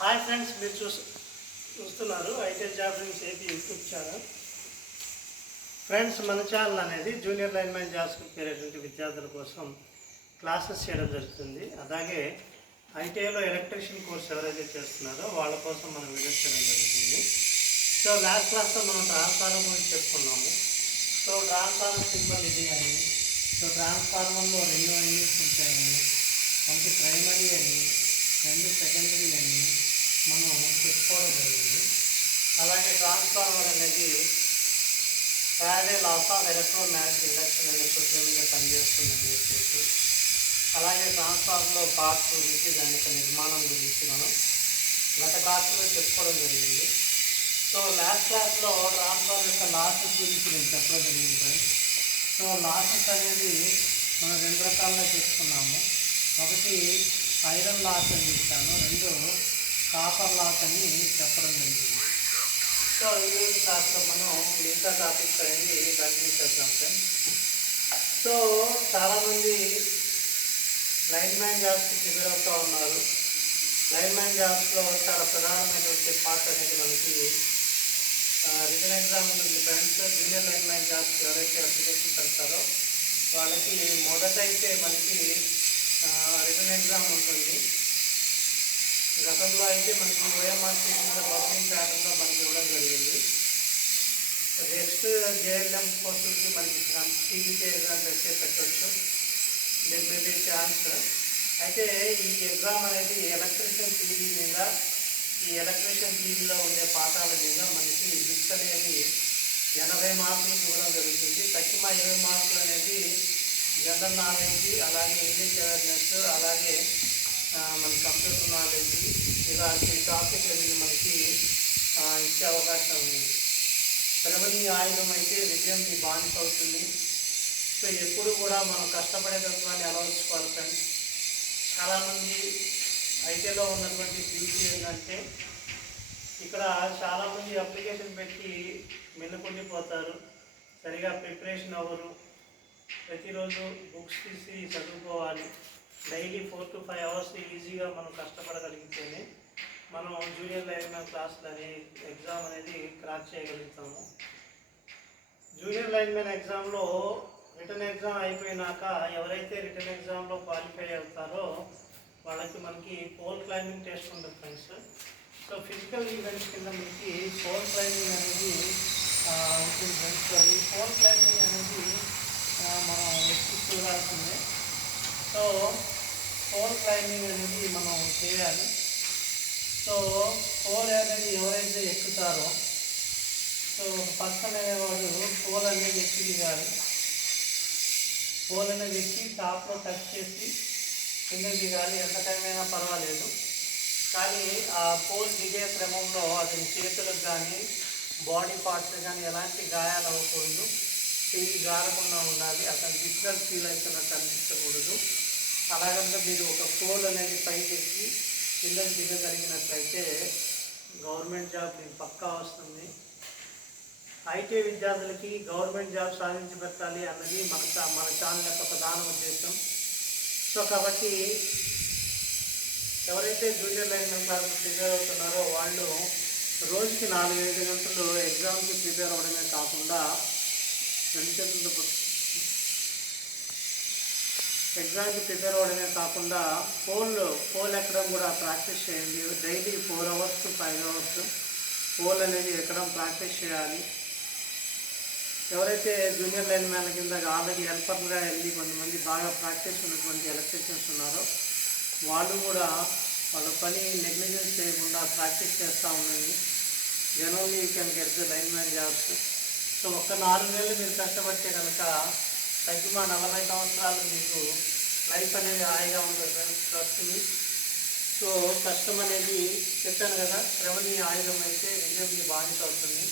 Hi friends, మీరు చూస్తున్నారు ITL job dreams AP YouTube channel. Friends, మన ఛానల్ అనేది జూనియర్ లైన్మెన్ జాబ్స్ ప్రిపేర్ అయ్యేటువంటి విద్యార్థుల కోసం క్లాసెస్ చేయడం జరుగుతుంది. అలాగే ఐటీఐలో ఎలక్ట్రీషియన్ కోర్స్ ఎవరైతే చేస్తున్నారో వాళ్ళ కోసం మనం వీడియోస్ చేయడం జరుగుతుంది. సో లాస్ట్ క్లాస్లో మనం ట్రాన్స్ఫార్మర్ గురించి చెప్పుకున్నాము. సో ట్రాన్స్ఫార్మర్ సింబల్ ఇది అని, సో ట్రాన్స్ఫార్మర్లో 2 వైండింగ్స్ ఉంటాయని, ఒకటి ప్రైమరీ అని, 2 సెకండరీ అని మనం చెప్పుకోవడం జరిగింది. అలాగే ట్రాన్స్ఫార్మర్ అనేది Faraday laws of electromagnetic induction అనే సూత్రం మీద పనిచేస్తుందని చెప్పేసి, అలాగే ట్రాన్స్ఫార్మర్లో పార్ట్స్ గురించి దాని యొక్క నిర్మాణం గురించి మనం గత క్లాసులో చెప్పుకోవడం జరిగింది. సో లాస్ట్ క్లాస్లో ట్రాన్స్ఫార్మర్ యొక్క లాసెస్ గురించి నేను చెప్పడం జరిగింది ఫ్రెండ్స్. సో లాసెస్ అనేది మనం 2 రకాలుగా చెప్పుకున్నాము. ఒకటి ఐరన్ లాస్ అని చెప్తాను, 2 కాపర్ లాస్ అని చెప్పడం జరిగింది. సో ఈరోజు క్లాస్లో మనం మిగతా టాపిక్స్ అనేది కంటిన్యూ చేద్దాం ఫ్రెండ్స్. సో చాలామంది లైన్ మ్యాన్ జాబ్స్కి ప్రిపేర్ అవుతూ ఉన్నారు. లైన్ మ్యాన్ జాబ్స్లో చాలా ప్రధానమైనటువంటి పార్ట్ అనేది మనకి రిటన్ ఎగ్జామ్ ఉంటుంది friends. Junior line man jobs ఎవరైతే అప్లికేషన్ పెడతారో వాళ్ళకి మొదటైతే మనకి రిటన్ ఎగ్జామ్ ఉంటుంది. గతంలో అయితే మనకి ఓఎంఆర్ మీద బౌలింగ్ ప్యాటర్న్లో మనకి ఇవ్వడం జరిగింది. నెక్స్ట్ జేఎల్ఎం కోర్సులకి మనకి టీబీటీ ఎగ్జామ్ అయితే పెట్టవచ్చు, దీని మేబీ ఛాన్స్. అయితే ఈ ఎగ్జామ్ అనేది ఎలక్ట్రీషియన్ టీవీ మీద, ఈ ఎలక్ట్రీషియన్ టీవీలో ఉండే పాఠాల మీద మనకి బిట్స్ అనేది 80 మార్కులకు ఇవ్వడం జరుగుతుంది. తక్కువ 20 మార్కులు అనేది జనరల్ నాలెడ్జ్, అలాగే ఇంగ్లీష్ అవేర్నెస్, అలాగే మన కంప్యూటర్ నాలెడ్జ్, ఇలాంటి టాపిక్ అనేది మనకి ఇచ్చే అవకాశం ఉంది. శ్రమని ఆయుధం అయితే విజయం మీ బానిస అవుతుంది. సో ఎప్పుడు కూడా మనం కష్టపడే తత్వాన్ని అలవర్చుకోవాలి ఫ్రెండ్స్. చాలామంది ఐటీలో ఉన్నటువంటి బ్యూటీ ఏంటంటే ఇక్కడ చాలామంది అప్లికేషన్ పెట్టి మిన్నకుండిపోతారు, సరిగా ప్రిపరేషన్ అవ్వరు. ప్రతిరోజు బుక్స్ తీసి చదువుకోవాలి. డైలీ 4 to 5 అవర్స్ ఈజీగా మనం కష్టపడగలిగితేనే మనం జూనియర్ లైన్మెన్ క్లాసులు ఎగ్జామ్ అనేది క్రాక్ చేయగలుగుతాము. జూనియర్ లైన్మెన్ ఎగ్జామ్లో రిటర్న్ ఎగ్జామ్ అయిపోయినాక ఎవరైతే రిటర్న్ ఎగ్జామ్లో క్వాలిఫై అవుతారో వాళ్ళకి మనకి పోల్ క్లైంబింగ్ టెస్ట్ ఉంటుంది ఫ్రెండ్స్. సో ఫిజికల్ ఈవెంట్స్ కింద మనకి పోల్ క్లైంబింగ్ అనేది ఉంటుంది ఫ్రెండ్స్. ఈ పోల్ క్లైంబింగ్ అనేది మనం ఎక్కి చూడాల్సిందే. సో పోల్ క్లైంబింగ్ అనేది మనం చేయాలి. సో పోల్ అనేది ఎవరైతే ఎక్కుతారో, సో పర్సన్ అనేవాడు పోల్ అనేది ఎక్కి దిగాలి. పోల్ అనేది ఎక్కి టాప్లో టచ్ చేసి కిందకి దిగాలి. ఎంత టైం అయినా పర్వాలేదు, కానీ ఆ పోల్ దిగే క్రమంలో అతని చేతులకు కానీ బాడీ పార్ట్స్ కానీ ఎలాంటి గాయాలు అవ్వకూడదు, చెయ్యి జారకుండా ఉండాలి, అతను డిఫికల్ట్ ఫీల్ అవుతున్నట్టు అనిపించకూడదు. అలాగంటే మీరు ఒక పోల్ అనేది పైకి ఎక్కి కిందకి దిగగలిగినట్లయితే గవర్నమెంట్ జాబ్ మీకు పక్కా వస్తుంది. ఐటీ విద్యార్థులకి గవర్నమెంట్ జాబ్ సాధించి పెట్టాలి అన్నది మన ఛానల్ యొక్క ప్రధాన ఉద్దేశం. సో కాబట్టి ఎవరైతే జూనియర్ లైన్మెన్ క్లాస్ ప్రిపేర్ అవుతున్నారో వాళ్ళు రోజుకి 4-5 గంటలు ఎగ్జామ్కి ప్రిపేర్ అవ్వడమే కాకుండా ఎగ్జామ్కి ప్రిపేర్ అవ్వడమే కాకుండా పోల్ ఎక్కడం కూడా ప్రాక్టీస్ చేయండి. Daily 4 hours to 5 hours pole అనేది ఎక్కడం ప్రాక్టీస్ చేయాలి. ఎవరైతే జూనియర్ లైన్ మ్యాన్ కింద ఆల్రెడీ హెల్పర్గా వెళ్ళి కొంతమంది బాగా ప్రాక్టీస్ ఉన్నటువంటి ఎలక్ట్రీషియన్స్ ఉన్నారో వాళ్ళు కూడా వాళ్ళ పని నెగ్లిజెన్స్ చేయకుండా ప్రాక్టీస్ చేస్తూ ఉండండి. Generally you can get the line man jobs. So ఒక్క 4 నెలలు మీరు కష్టపడితే కనుక తగ్గిమ 40 సంవత్సరాలు మీకు లైఫ్ అనేది హాయిగా ఉంటుంది వస్తుంది. సో కష్టం అనేది చెప్పాను కదా, శ్రమని ఆయుధం అయితే విజయం బానిస అవుతుంది.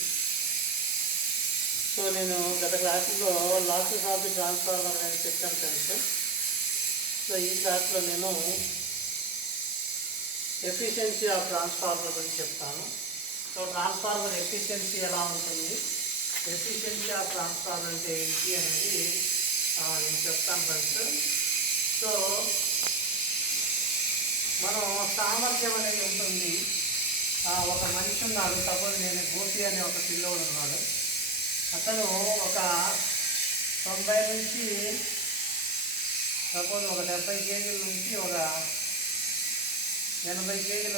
సో నేను గత క్లాసులో లాసెస్ ఆఫ్ ది ట్రాన్స్ఫార్మర్ అనేది చెప్పాను ఫ్రెండ్స్. సో ఈ క్లాస్లో నేను ఎఫిషియన్సీ ఆఫ్ ట్రాన్స్ఫార్మర్ గురించి చెప్తాను. సో ట్రాన్స్ఫార్మర్ ఎఫిషియన్సీ ఎలా ఉంటుంది, ఎఫిషియన్సీ ఆఫ్ ట్రాన్స్ఫార్మర్ అంటే ఏంటి అనేది నేను చెప్తాను ఫ్రెండ్స్. సో మనం సామర్థ్యం అనేది ఉంటుంది. ఒక మనిషి ఉన్నాడు. సపోజ్ నేను గోపి అనే ఒక పిల్లోడు ఉన్నాడు. అతను ఒక 90 నుంచి సపోజ్ ఒక 70 కేజీల నుంచి ఒక 80 కేజీల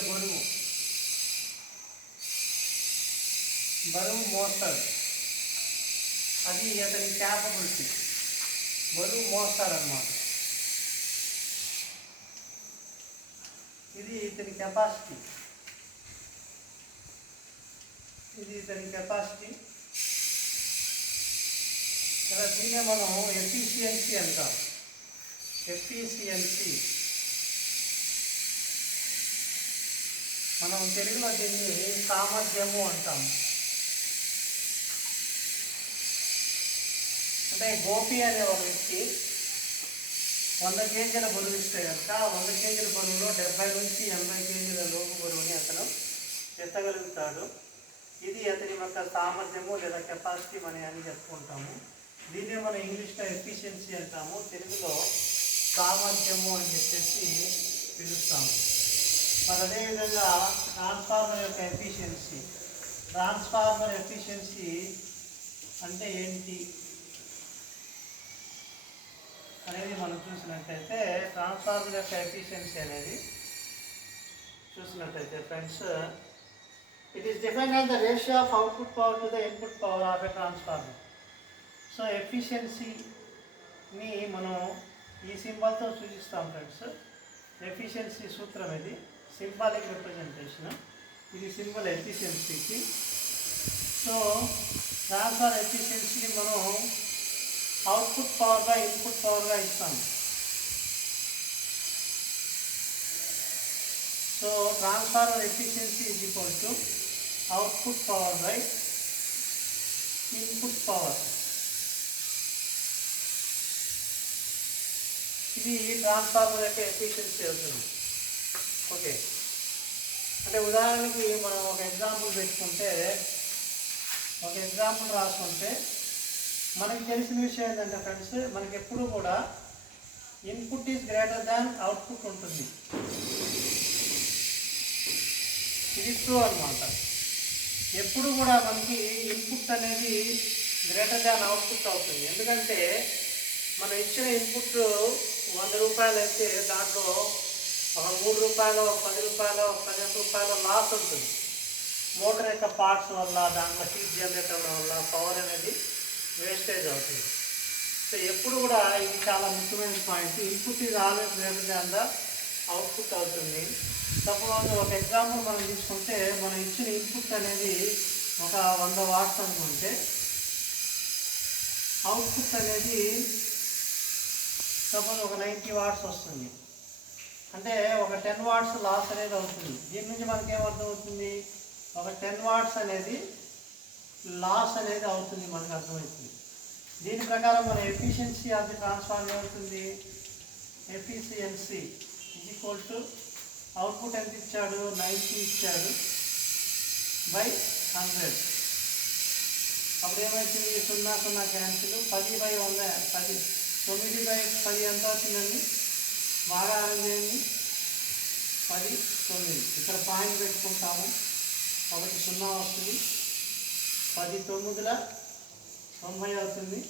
బరువు మోస్తాడు. అది అతని క్యాపబిలిటీ, బరువు మోస్తాడనమాట. ఇది ఇతని కెపాసిటీ, ఇలా దీన్నే మనం ఎఫిషియన్సీ అంటాం. ఎఫిషియన్సీ మనం తెలుగులో దీన్ని సామర్థ్యము అంటాం. అంటే గోపి అనే ఒక వ్యక్తి 100 కేజీల బరువు ఇస్తే కనుక 100 కేజీల బరువులో 70 నుంచి 80 కేజీల లోపు బరువుని అతను ఎత్తగలుగుతాడు. ఇది అతని యొక్క సామర్థ్యము లేదా కెపాసిటీ అని చెప్పుకుంటాము. దీన్నే మనం ఇంగ్లీష్లో ఎఫిషియన్సీ అంటాము, తెలుగులో సామర్థ్యము అని చెప్పేసి పిలుస్తాము. మరి అదేవిధంగా ట్రాన్స్ఫార్మర్ యొక్క ఎఫిషియన్సీ అంటే ఏంటి అనేది మనం చూసినట్టయితే, ట్రాన్స్ఫార్మర్ యొక్క ఎఫిషియన్సీ అనేది చూసినట్టయితే friends, it is defined as the ratio of output power to the input power of a transformer. So ఎఫిషియన్సీని మనం ఈ సింబల్తో సూచిస్తాం ఫ్రెండ్స్. ఎఫిషియన్సీ సూత్రం ఇది, సింబాలిక్ రిప్రజెంటేషన్. ఇది సింబల్ ఎఫిషియన్సీకి. సో ట్రాన్స్ఫర్ ఎఫిషియన్సీని మనం అవుట్పుట్ పవర్గా ఇన్పుట్ పవర్గా ఇస్తాం. So transformer efficiency is equal to output power by input power. ఇది ట్రాన్స్ఫార్మర్ యొక్క ఎఫిషియన్సీ అవుతుంది. ఓకే, అంటే ఉదాహరణకి మనం ఒక ఎగ్జాంపుల్ రాసుకుంటే మనకి తెలిసిన విషయం ఏంటంటే ఫ్రెండ్స్, మనకి ఎప్పుడు కూడా input is greater than output ఉంటుంది. ఇది ట్రూ అనమాట. ఎప్పుడు కూడా మనకి ఇన్పుట్ అనేది గ్రేటర్ దాన్ అవుట్పుట్ అవుతుంది. ఎందుకంటే మనం ఇచ్చిన ఇన్పుట్ 100 రూపాయలు అయితే దాంట్లో ఒక 3 రూపాయలు, 10 రూపాయలు, 15 రూపాయలు లాస్ ఉంటుంది. మోటార్ యొక్క పార్ట్స్ వల్ల, దాంట్లో హీట్ జనరేట్ అవ్వడం వల్ల పవర్ అనేది వేస్టేజ్ అవుతుంది. సో ఎప్పుడు కూడా ఇది చాలా ముఖ్యమైన point. Input is always greater than the output అవుతుంది. సపోజ్ ఒక ఎగ్జాంపుల్ మనం తీసుకుంటే, మనం ఇచ్చిన ఇన్పుట్ అనేది ఒక 100 వాట్స్ అనుకుంటే, అవుట్పుట్ అనేది సపోజ్ ఒక 90 వాట్స్ వస్తుంది. అంటే ఒక 10 వాట్స్ లాస్ అనేది అవుతుంది. దీని నుంచి మనకేమర్థం అవుతుంది, ఒక 10 వాట్స్ అనేది లాస్ అనేది అవుతుంది, మనకు అర్థమవుతుంది. దీని ప్రకారం మన ఎఫిషియన్సీ ఆఫ్ ది ట్రాన్స్ఫార్మర్ అవుతుంది. Efficiency is equal to output ఎంత ఇచ్చాడు, 90 ఇచ్చాడు బై 100. అప్పుడు ఏమవుతుంది, 0 0 క్యాన్సిల్, 10 బై 100, 10, 9 బై 10 ఎంత అవుతుందండి, బాగా చేయండి, 10, 9. ఇక్కడ పాయింట్ పెట్టుకుంటాము, 1 0 వస్తుంది, 10 9ల 90 అవుతుంది.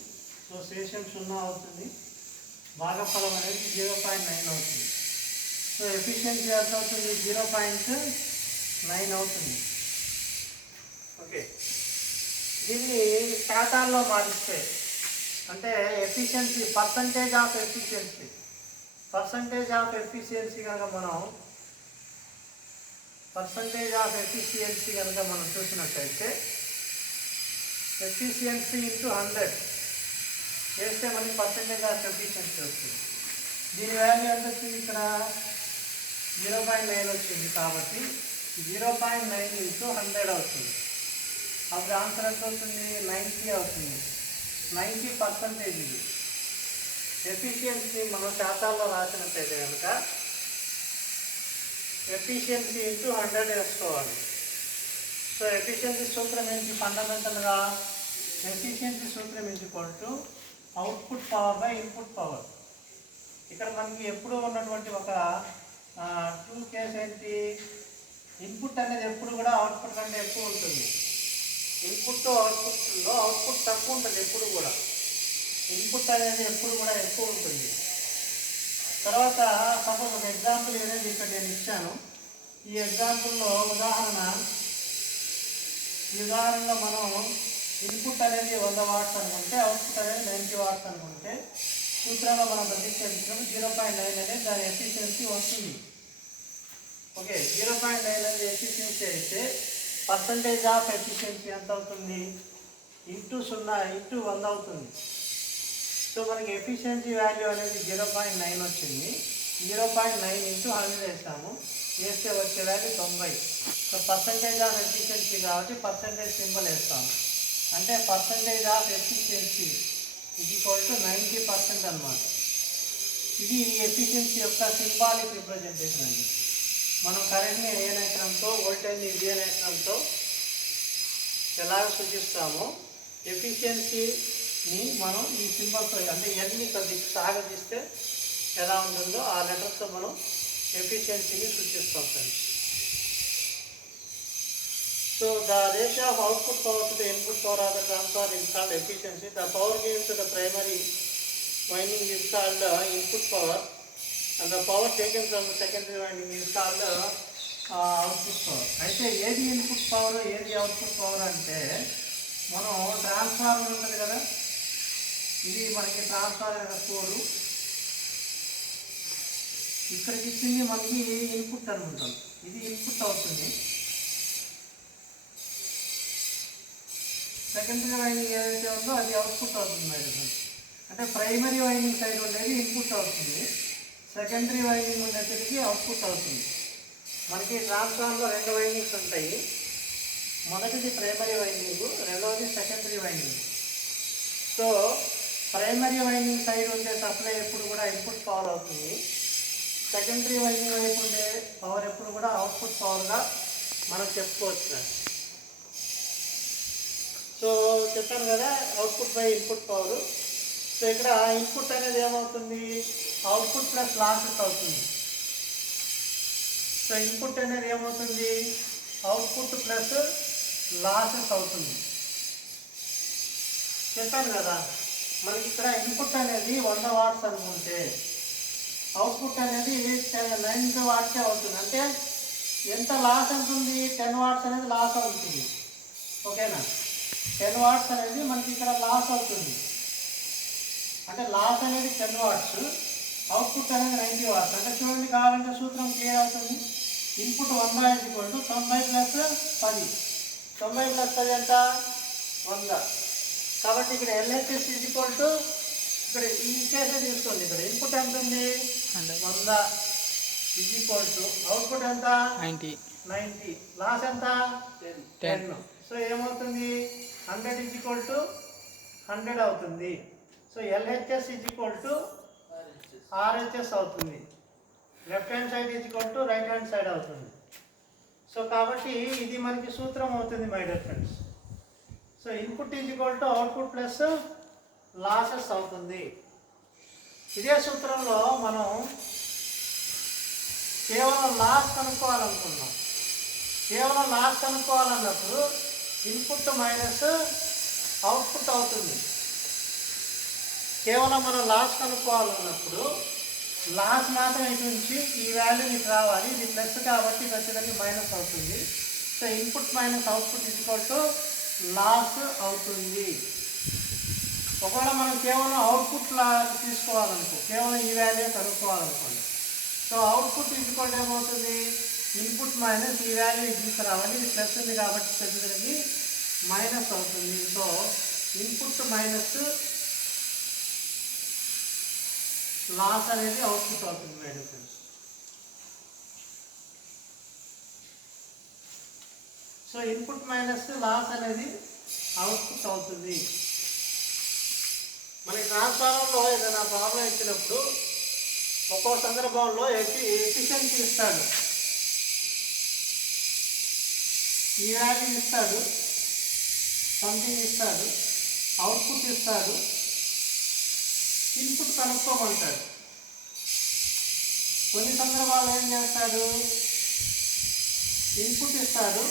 సో శేషం 0 అవుతుంది, భాగఫలం అనేది 0.9 అవుతుంది. సో ఎఫిషియన్సీ ఎంత అవుతుంది, 0.9 అవుతుంది. ఓకే, దీన్ని శాతాల్లో మారిస్తే అంటే ఎఫిషియన్సీ పర్సంటేజ్ ఆఫ్ ఎఫిషియన్సీ కనుక మనం చూసినట్టయితే, ఎఫిషియన్సీ ఇంటూ 100 చేస్తే మనకి పర్సంటేజ్ ఆఫ్ ఎఫిషియన్సీ వస్తుంది. దీని వాల్యూ ఎంత వచ్చింది, ఇక్కడ 0.9 వచ్చింది. కాబట్టి 0.9 ఇంటూ 100 అవుతుంది. అప్పుడు ఆన్సర్ ఎంత అవుతుంది, 90 అవుతుంది. 90% ఇది. ఎఫిషియన్సీ మనం శాతాల్లో రాసినట్టయితే కనుక ఎఫిషియన్సీ ఇంటూ 100 వేసుకోవాలి. సో ఎఫిషియన్సీ సూత్రం ఏంటి, ఫండమెంటల్గా ఎఫిషియన్సీ సూత్రం is equal to output power by input power. ఇక్కడ మనకి ఎప్పుడూ ఉన్నటువంటి ఒక ట్రూ కేస్ ఏంటి, ఇన్పుట్ అనేది ఎప్పుడు కూడా అవుట్పుట్ కంటే ఎక్కువ ఉంటుంది. ఇన్పుట్ అవుట్పుట్లో అవుట్పుట్ తక్కువ ఉంటుంది ఎప్పుడు కూడా. ఇన్పుట్ అనేది ఎప్పుడు కూడా ఎక్కువ ఉంటుంది. తర్వాత సపోజ్ ఒక ఎగ్జాంపుల్ అనేది ఇక్కడ నేను ఇచ్చాను. ఈ ఎగ్జాంపుల్లో ఈ ఉదాహరణలో మనం ఇన్పుట్ అనేది 100 వాట్స్ అనుకుంటే అవుట్పుట్ అనేది 90 వాట్స్ అనుకుంటే సూత్రంలో మనం ప్రతిక్షేపించడం 0.9 అనేది దాని ఎఫిషియన్సీ వస్తుంది. ఓకే, 0.9 అనేది ఎఫిషియన్సీ అయితే పర్సంటేజ్ ఆఫ్ ఎఫిషియన్సీ ఎంత అవుతుంది? ఇంటూ 0 ఇంటూ 100 అవుతుంది. సో మనకి ఎఫిషియన్సీ వాల్యూ అనేది 0.9 వచ్చింది. 0.9 ఇంటూ 100 వేస్తాము, వేస్తే వచ్చే value 90. So percentage of efficiency కాబట్టి పర్సంటేజ్ సింబల్ వేస్తాము. అంటే పర్సంటేజ్ ఆఫ్ ఎఫిషియన్సీ = 90% అన్నమాట. ఇది ఎఫిషియన్సీ యొక్క సింబాలిక్ రిప్రజెంటేషన్ అండి. మనం కరెంట్ని ఏ అక్షరంతో, వోల్టేజ్ని బి అనే అక్షరంతో ఎలాగ సూచిస్తామో ఎఫిషియన్సీని మనం ఈ సింబల్తో, అంటే ఎన్ని కొద్దిగా సాగదీస్తే ఎలా ఉంటుందో ఆ లెటర్స్తో మనం ఎఫిషియన్సీని సూచిస్తాం friends. So the ratio of output power to the input power of the transformer is called efficiency. The power given to the primary winding is called input power and the power taken from the secondary winding is called output power. అయితే ఏది input power, ఏది output power అంటే, మనం transformer ఉంటుంది కదా, ఇది మనకి transformer కోరు, ఇక్కడికి ఇచ్చింది మనకి ఇన్పుట్ అనుకుంటాం. ఇది ఇన్పుట్ అవుతుంది. సెకండరీ వైండింగ్ ఏదైతే ఉందో అది అవుట్పుట్ అవుతుంది మేడం. అంటే ప్రైమరీ వైండింగ్ సైడ్ ఉండేది ఇన్పుట్ అవుతుంది, సెకండరీ వైండింగ్ ఉండేసరికి అవుట్పుట్ అవుతుంది. మనకి ట్రాన్స్ఫార్మర్లో 2 వైండింగ్స్ ఉంటాయి. మొదటిది ప్రైమరీ వైండింగ్, రెండవది secondary winding. So primary winding side ఉండే సప్లై ఎప్పుడు కూడా ఇన్పుట్ పవర్ అవుతుంది. సెకండరీ వైండింగ్ వైపు ఉండే పవర్ ఎప్పుడు కూడా అవుట్పుట్ పవర్గా మనం చెప్పుకోవచ్చు. సో చెప్పాను కదా, output by input power. So ఇక్కడ ఇన్పుట్ అనేది ఏమవుతుంది? అవుట్పుట్ ప్లస్ లాసెస్ అవుతుంది. సో ఇన్పుట్ అనేది ఏమవుతుంది? అవుట్పుట్ ప్లస్ లాసెస్ అవుతుంది. చెప్పాను కదా, మనకి ఇక్కడ ఇన్పుట్ అనేది 100 వాట్స్ అనుకుంటే అవుట్పుట్ అనేది 90 వాట్సే అవుతుంది. అంటే ఎంత లాస్ అవుతుంది? 10 వాట్స్ అనేది లాస్ అవుతుంది. ఓకేనా, 10 వాట్స్ అనేది మనకి ఇక్కడ లాస్ అవుతుంది. అంటే లాస్ అనేది 10 వాట్స్, అవుట్పుట్ అనేది 90 వాట్స్. అంటే చూడండి, కావాలంటే సూత్రం క్లియర్ అవుతుంది. ఇన్పుట్ 100 = 90 + 10. 90 + 10 ఎంత? 100. కాబట్టి ఇక్కడ LHS ఇక్కడ ఈ కేసే తీసుకోండి. ఇక్కడ ఇన్పుట్ ఎంత ఉంది? 100 అవుట్పుట్ ఎంత? 90. లాస్ ఎంత? 10. సో ఏమవుతుంది? 100 100 అవుతుంది. సో LHS RHS అవుతుంది. Left hand side right hand side అవుతుంది. సో కాబట్టి ఇది మనకి సూత్రం అవుతుంది my dear friends. So input output plus losses అవుతుంది. ఇదే సూత్రంలో మనం కేవలం లాస్ కనుక్కోవాలనుకున్నాం. కేవలం లాస్ కనుక్కోవాలన్నప్పుడు ఇన్పుట్ మైనస్ అవుట్పుట్ అవుతుంది. కేవలం మనం లాస్ కనుక్కోవాలన్నప్పుడు లాస్ మాత్రం ఇటు నుంచి ఈ వాల్యూని రావాలి. ఇది ప్లస్ కాబట్టి ప్రతిదానికి మైనస్ అవుతుంది. So input minus output loss అవుతుంది. ఒకవేళ మనం కేవలం అవుట్పుట్ తీసుకోవాలనుకో, కేవలం ఈ వాల్యూ కనుక్కోవాలనుకోండి. సో అవుట్పుట్ ఏమవుతుంది? ఇన్పుట్ మైనస్ ఈ వాల్యూ తీసుకురావాలి. ఇది ప్లస్ ఉంది కాబట్టి ప్రతిదానికి మైనస్ అవుతుంది. సో ఇన్పుట్ మైనస్ లాస్ అనేది అవుట్పుట్ అవుతుంది madam friends. So input minus loss అనేది అవుట్పుట్ అవుతుంది. మనకి ట్రాన్స్ఫార్మర్లో ఏదైనా ప్రాబ్లం ఇచ్చినప్పుడు ఒక్కో సందర్భంలో ఎఫిషియన్సీ ఇస్తాడు, ఈ వాల్యూ ఇస్తాడు, సంథింగ్ ఇస్తాడు, అవుట్పుట్ ఇస్తాడు, ఇన్పుట్ కనుక్కోమంటాడు. కొన్ని సందర్భాల్లో ఏం చేస్తాడు? ఇన్పుట్ ఇస్తాడు,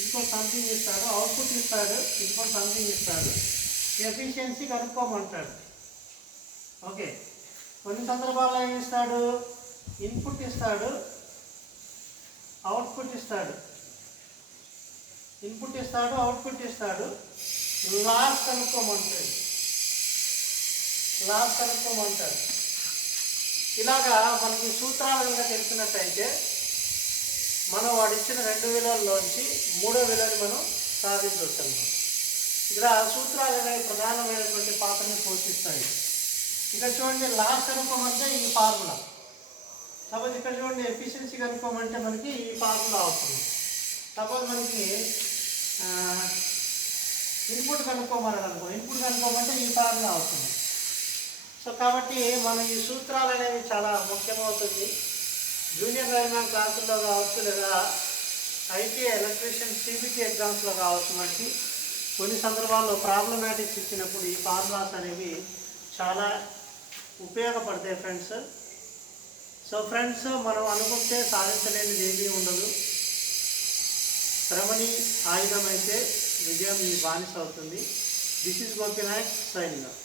ఇంకో సంథింగ్ ఇస్తాడు, అవుట్పుట్ ఇస్తాడు, ఇంకో సంథింగ్ ఇస్తాడు, ఎఫిషియన్సీ కనుక్కోమంటాడు. ఓకే, కొన్ని సందర్భాల్లో ఏమి ఇస్తాడు, ఇన్పుట్ ఇస్తాడు, అవుట్పుట్ ఇస్తాడు, ఇన్పుట్ ఇస్తాడు, అవుట్పుట్ ఇస్తాడు, లాస్ కనుక్కోమంటాడు, లాస్ కనుక్కోమంటాడు. ఇలాగా మనకి సూత్రాలు కనుక తెలిసినట్టయితే మనం వాడు ఇచ్చిన 2 విలువల్లోంచి 3వ విలువని మనం సాధించవచ్చు అన్నమాట. ఇక్కడ సూత్రాలు అనేవి ప్రధానమైనటువంటి పాత్రని పోషిస్తాయి. ఇక్కడ చూడండి, లాస్ కనుక్కోమంటే ఈ ఫార్ములా. సపోజ్ ఇక్కడ చూడండి, ఎఫిషియన్సీ కనుక్కోమంటే మనకి ఈ ఫార్ములా అవుతుంది. సపోజ్ మనకి ఇన్పుట్ కనుక్కోమని అనుకో, ఇన్పుట్ కనుక్కోమంటే ఈ ఫార్ములా అవుతుంది. సో కాబట్టి మనం ఈ సూత్రాలు అనేవి చాలా ముఖ్యమవుతుంది. జూనియర్ లైన్మ్యాన్ క్లాసుల్లో కావచ్చు, లేదా ఐటీ ఎలక్ట్రీషియన్ సిబిటి ఎగ్జామ్స్లో కావచ్చు, మనకి కొన్ని సందర్భాల్లో ప్రాబ్లమాటిక్స్ ఇచ్చినప్పుడు ఈ ఫార్ములాస్ అనేవి చాలా ఉపయోగపడతాయి ఫ్రెండ్స్. సో ఫ్రెండ్స్, మనం అనుకుంటే సాధించలేనిది ఏమీ ఉండదు. శ్రమని ఆయుధమైతే విజయం మీ బానిస అవుతుంది. This is Gopinayak signing off.